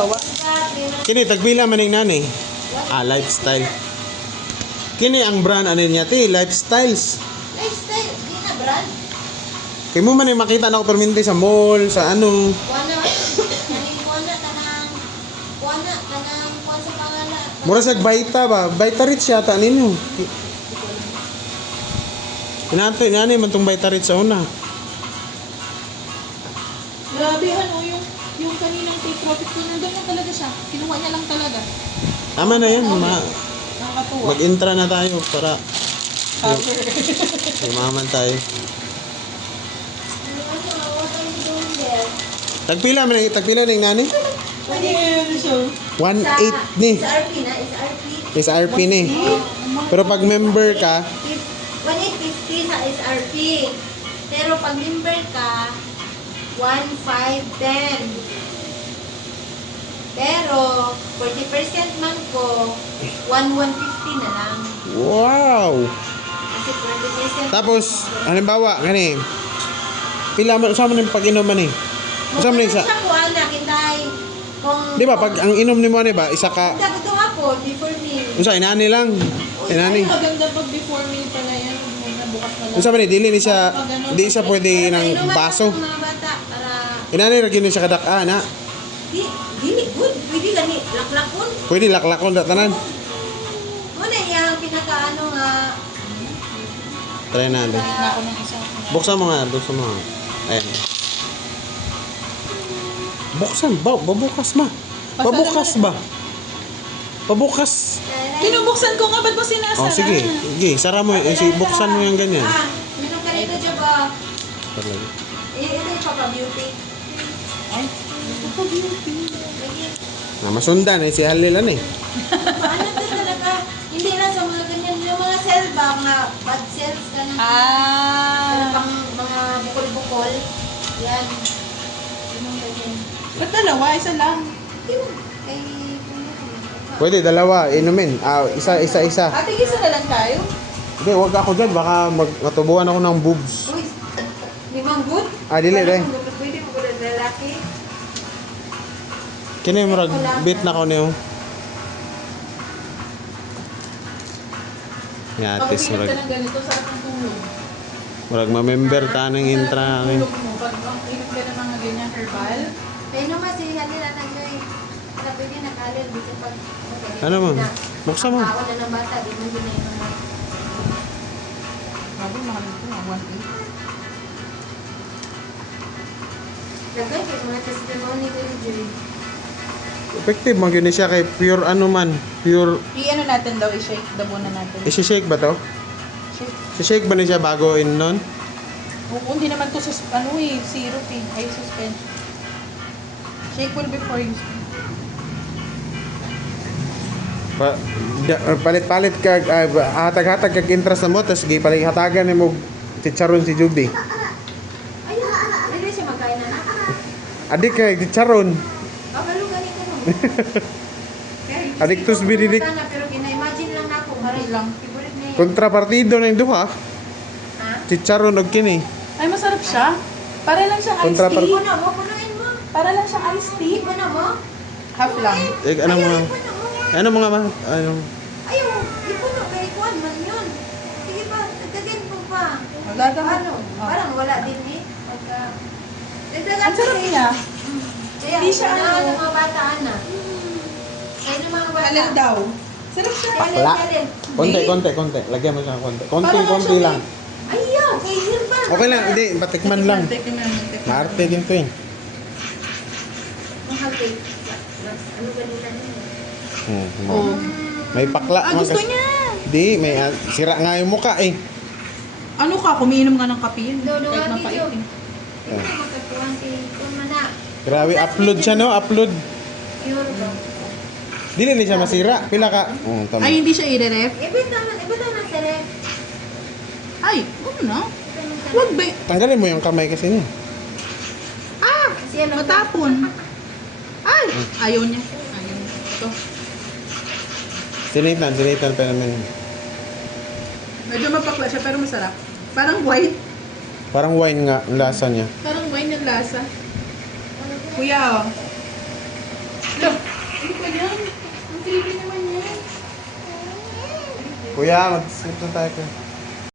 gawa. Kini tagbila man ning nani. Lifestyle. Kini ang brand ano niya ti, Lifestyles. Lifestyle, di na brand. Kay mo man ay makita na ko perminti sa mall, sa ano. Kuana tanang kuan sa pangalan. Mura sa Vita ba? Vita Rich yata ninyo. Inato, inani man tong Vita Rich sa una. Grabe ano, yung kaninang take profit ko, nandun lang talaga siya. Kinuha niya lang talaga. Tama na yan, Nakakatuwa. mag-intra na tayo para Cover. umaman tayo. What are you doing there? Tagpila ning nani? Ano yun siya? 1.8 ni. Is RP na, is RP. Is RP ni. Pero pag member ka, 1,850 sa SRP. Pero pag member ka, 1,510. Pero 40% man ko, 1,150 na lang. wow! Kasi 20%. Tapos, halimbawa, gani, pila man, saan mo nang pag-inom man eh? Saan mo na isa? Siya ko anak, hintay. Kung... Di ba, pag ang inom ni mo ni ba, isa ka, Dapat ito hapon, before me. unsa, inani lang. Inani. Maganda pag before meal pala yan. Bukas na lang. Unsa man eh, dili ni siya, di siya pwede ng Inuman baso. ng mga bata para... Inani, ragin ni siya kadak, na. Dili, good. Pwede gani, laklakon. Pwede laklakon na tanan. Muna yung pinakaano nga... Try na, Na ako ng isa. buksan mo nga, buksan mo nga. Ayan. Buksan, babukas ma. Pabukas ba? Pabukas. Kinubuksan ko nga, ba't mo sinasara? Oh, sige. Sige, sara mo. Buksan mo yung ganyan. Minum ka nito dyan ba? Talaga. Ito yung papa-beauty. Ay, beauty. Na masundan eh, si Halilan eh. Ano to talaga? Hindi lang sa mga ganyan. Yung mga cell ba, mga bad cells ka na. Pang mga bukol-bukol. Yan. Yung ganyan. Ba't dalawa? Isa lang. Yun. Kay... Pwede, dalawa. Inumin. Isa. Ate, isa na lang tayo. Hindi, wag ako dyan. Baka matubuhan ako ng boobs. Uy, limang good? Dili, dahil. Pwede mo ba lalaki? Kini mo bit na ko niyo. Pag Yatis uminom ka murag. ng ganito, sarap ang tulog. Murag ma-member ta ng intra. Tulog mo. Pag inom ka ng mga ganyan herbal, Kaya naman si Halil at Andoy. Sabi niya nakalil dito pag... Ano mo? Buksan mo. Ako na ng bata, di mo ginainom mo. bago mga nito, mga 1.8. Dagay, kaya mga testimony ko yung jury. Effective man yun siya kay pure ano man. Pure. I-ano natin daw, i-shake dabo na natin. Isi-shake ba to? Shake. Si-shake ba niya bago in nun? Hindi naman to syrup eh. Ay, suspension. Shake will before you. Palit-palit kag hatag-hatag kag interest mo tas gipalihatagan nimo chicharon si Juby. Ayun, hindi siya magkain na na. Adik kay chicharon. Kabalo ganito no. Adik tus binidik. Pero gina-imagine lang ako. Hindi lang. Favorite niya yun. Kontrapartido na yung duha. Ha? Chicharon og kini. Ay, masarap siya. Para lang siyang iced Kontrapart- tea. Puno mo, punuin mo. Para lang siyang iced tea. Puno mo. Half lang. Ano mga Ayaw, puno mo. ano mga ma ano Ayaw, ipuno. Kaya ikuan man yun. Sige pa, dagdagan mo pa. Magagawa. Ano? Parang wala din eh. Pagka... Dagdagan Ang sarap kasi. niya. Kaya, Hindi siya ano ano. ng mga bata, ana. Kaya ng mga bata. Halal daw. Sarap siya. Pakla. Halal. konti. Lagyan mo siya konti. Konti lang. Ayaw, kaya yun pa. Okay lang, hindi batikman lang. Tikman. Maarte din to eh. Mahal kay. Ano ba nila niya? Oh. May pakla. Ah, gusto niya. Di, may sira nga yung mukha eh. Ano ka? Kumiinom nga ng kape yun. Dodo, Kahit ati, mapait Jo. eh. Ito magkakuhan si Kumana. Grabe, upload siya no, upload. Pure ba? Dili ni siya masira. Pila ka? Tama. Ay, hindi siya i-ref? Iba naman sa ref. Ay, ano na? Iba naman sa Wag ref. ba? Tanggalin mo yung kamay kasi niya. Ah! Siya lang Matapon. Ay! Ayaw niya. Ayaw niya. Ito. Sinitan pa naman. Medyo mapakla siya pero masarap. Parang white. Parang wine nga ang lasa niya. Parang wine yung lasa. Kuya, oh. Look. Baby naman yun. Kuya, mag-sleep na tayo. Kuya.